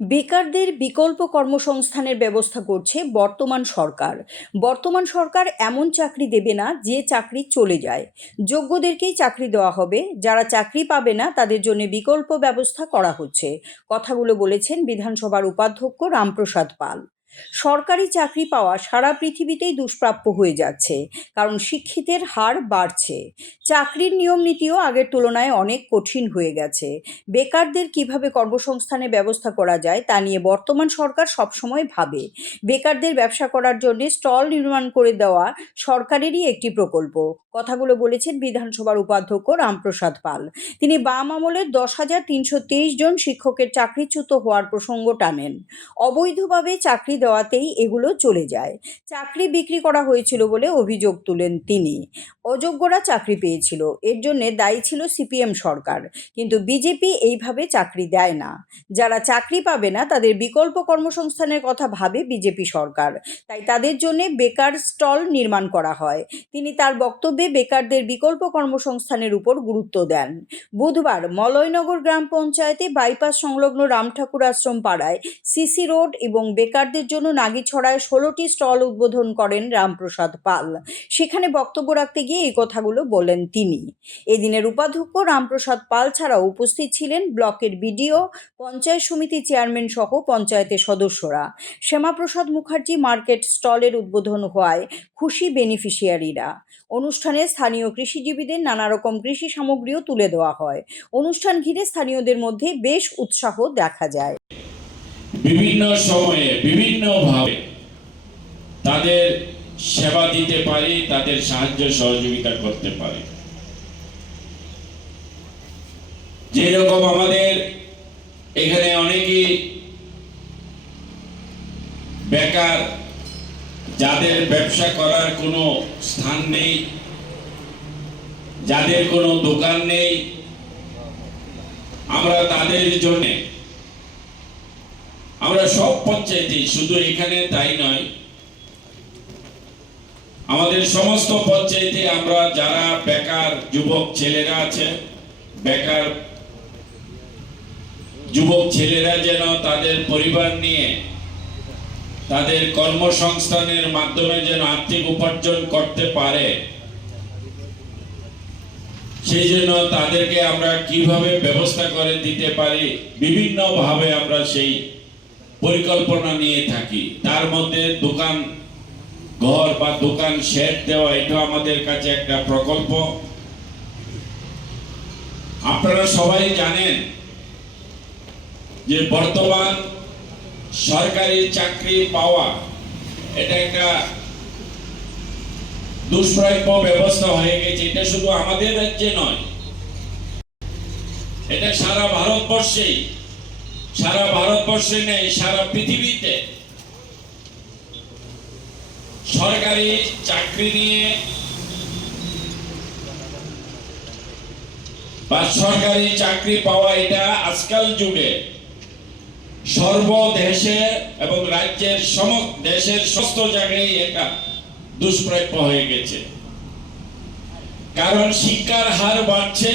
বেকারদের বিকল্প কর্মসংস্থানের ব্যবস্থা করছে বর্তমান সরকার। বর্তমান সরকার এমন চাকরি দেবে না যে চাকরি চলে যায়। যোগ্যদেরকেই চাকরি দেওয়া হবে, যারা চাকরি পাবে না তাদের জন্য বিকল্প ব্যবস্থা করা হচ্ছে। কথাগুলো বলেছেন বিধানসভার উপাধ্যক্ষ রামপ্রসাদ পাল। সরকারি চাকরি পাওয়া সারা পৃথিবীতেই দুষ্প্রাপ্য হয়ে যাচ্ছে, কারণ শিক্ষিতের হার বাড়ছে। চাকরির নিয়ম নীতিও আগের তুলনায় অনেক কঠিন হয়ে গেছে। বেকারদের কিভাবে কর্মসংস্থানের ব্যবস্থা করা যায় তা নিয়ে বর্তমান সরকার সবসময় ভাবে। বেকারদের ব্যবসা করার জন্য স্টল নির্মাণ করে দেওয়া সরকারেরই একটি প্রকল্প। কথাগুলো বলেছেন বিধানসভার উপাধ্যক্ষ রামপ্রসাদ পাল। তিনি বাম আমলের 10,323 জন শিক্ষকের চাকরিচ্যুত হওয়ার প্রসঙ্গ টানেন। অবৈধভাবে চাকরি দেওয়াতেই এগুলো চলে যায়। চাকরি বিক্রি করা হয়েছিল বলে অভিযোগ তুলেন তিনি। অযোগ্যরা চাকরি পেয়েছিল, এর জন্য দায়ী ছিল সিপিএম সরকার। কিন্তু বিজেপি এইভাবে চাকরি দেয় না। যারা চাকরি পাবে না তাদের বিকল্প কর্মসংস্থানের কথা ভাবে বিজেপি সরকার, তাই তাদের জন্য বেকার স্টল নির্মাণ করা হয়। তিনি তার বক্তব্যে বেকারদের বিকল্প কর্মসংস্থানের উপর গুরুত্ব দেন। বুধবার মলয়নগর গ্রাম পঞ্চায়েতে বাইপাস সংলগ্ন রামঠাকুর আশ্রম পাড়ায় সিসি রোড এবং বেকারদের জন্য নাগিছড়ায় 16টি স্টল উদ্বোধন করেন রামপ্রসাদ পাল। সেখানে বক্তব্য রাখতে গিয়ে এই কথাগুলো বলেন তিনি। এদিনের উপাধ্যক্ষ রামপ্রসাদ পাল ছাড়াও উপস্থিত ছিলেন ব্লকের বিডিও, পঞ্চায়েত সমিতি চেয়ারম্যান সহ পঞ্চায়েতের সদস্যরা। শ্যামাপ্রসাদ মুখার্জি মার্কেট স্টলের উদ্বোধন হওয়ায় খুশি বেনিফিশিয়ারিরা। অনুষ্ঠানে স্থানীয় কৃষিজীবীদের নানা রকম কৃষি সামগ্রীও তুলে দেওয়া হয়। অনুষ্ঠান ঘিরে স্থানীয়দের মধ্যে বেশ উৎসাহ দেখা যায়। বিভিন্ন সময়ে বিভিন্নভাবে তাদের সেবা দিতে পারি, তাদের সাহায্য সহযোগিতা করতে পারি। যেরকম আমাদের এখানে অনেকেই বেকার, যাদের ব্যবসা করার কোনো স্থান নেই, যাদের কোনো দোকান নেই, আমরা তাদের জন্য আমরা সব পঞ্চায়েতে, শুধু এখানে তাই নয়, আমাদের সমস্ত পঞ্চায়েতে আমরা যারা বেকার যুবক ছেলেরা আছে, বেকার যুবক ছেলেরা যেন তাদের পরিবার নিয়ে তাদের কর্মসংস্থানের মাধ্যমে যেন আর্থিক উপার্জন করতে পারে, সেই জন্য তাদেরকে আমরা কিভাবে ব্যবস্থা করে দিতে পারি, বিভিন্ন ভাবে আমরা সেই পরিকল্পনা নিয়ে থাকি। তার মধ্যে দোকান ঘর বা দোকান শেড দেওয়া, এটা আমাদের কাছে একটা প্রকল্প। আপনারা সবাই জানেন যে বর্তমান সরকারি চাকরি পাওয়া এটা একটা দুষ্প্রাপ্য ব্যবস্থা হয়ে গেছে। এটা শুধু আমাদের রাজ্যে নয়, এটা সারা ভারতবর্ষে নেই, সারা পৃথিবীতে সরকারি চাকরি নিয়ে বা সরকারি চাকরি পাওয়া এটা আজকাল যুগে সর্বদেশে এবং রাজ্যের দেশের সমস্ত জায়গায় এটা দুষ্প্রাপ্য হয়ে গেছে। কারণ শিক্ষার হার বাড়ছে।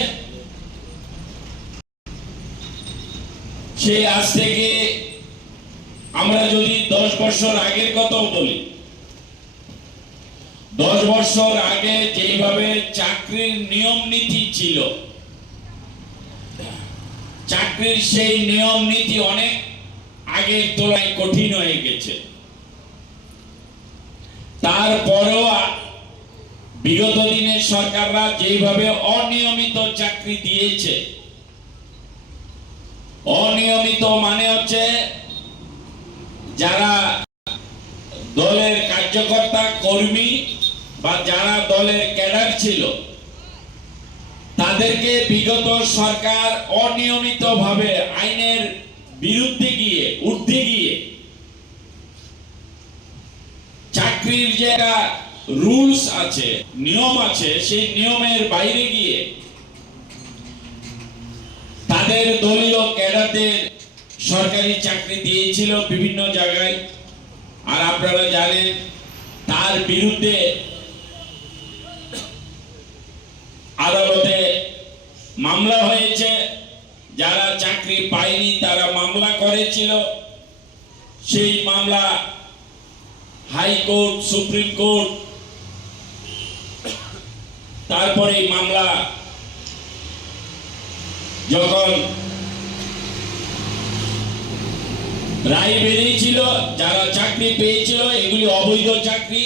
সেই আজ থেকে আমরা যদি 10 বছর আগের কথা বলি, 10 বছর আগে যেভাবে চাকরির নিয়ম নীতি ছিল, চাকরির সেই নিয়ম নীতি অনেক আগের তুলনায় কঠিন হয়ে গেছে। তারপরেও বিগত দিনের সরকাররা যেভাবে অনিয়মিত চাকরি দিয়েছে, অনিয়মিত মানে হচ্ছে যারা দলের কার্যকর্তা কর্মী বা যারা দলের ক্যাডার ছিল, তাদেরকে বিগত সরকার অনিয়মিতভাবে আইনের বিরুদ্ধে গিয়ে, ঊর্ধ্বে গিয়ে, চাকরির যে রুলস আছে, নিয়ম আছে, সেই নিয়মের বাইরে গিয়ে তাদের দলীয় ক্যাডারদের সরকারি চাকরি দিয়েছিল বিভিন্ন জায়গায়। আর আপনারা জানেন তার বিরুদ্ধে আদালতে মামলা হয়েছে, যারা চাকরি পায়নি তারা মামলা করেছিল, সেই মামলা হাইকোর্ট, সুপ্রিম কোর্ট, তারপরে এই মামলা যখন রায় বেরিয়েছিল, যারা চাকরি পেয়েছিল এগুলি অবৈধ চাকরি,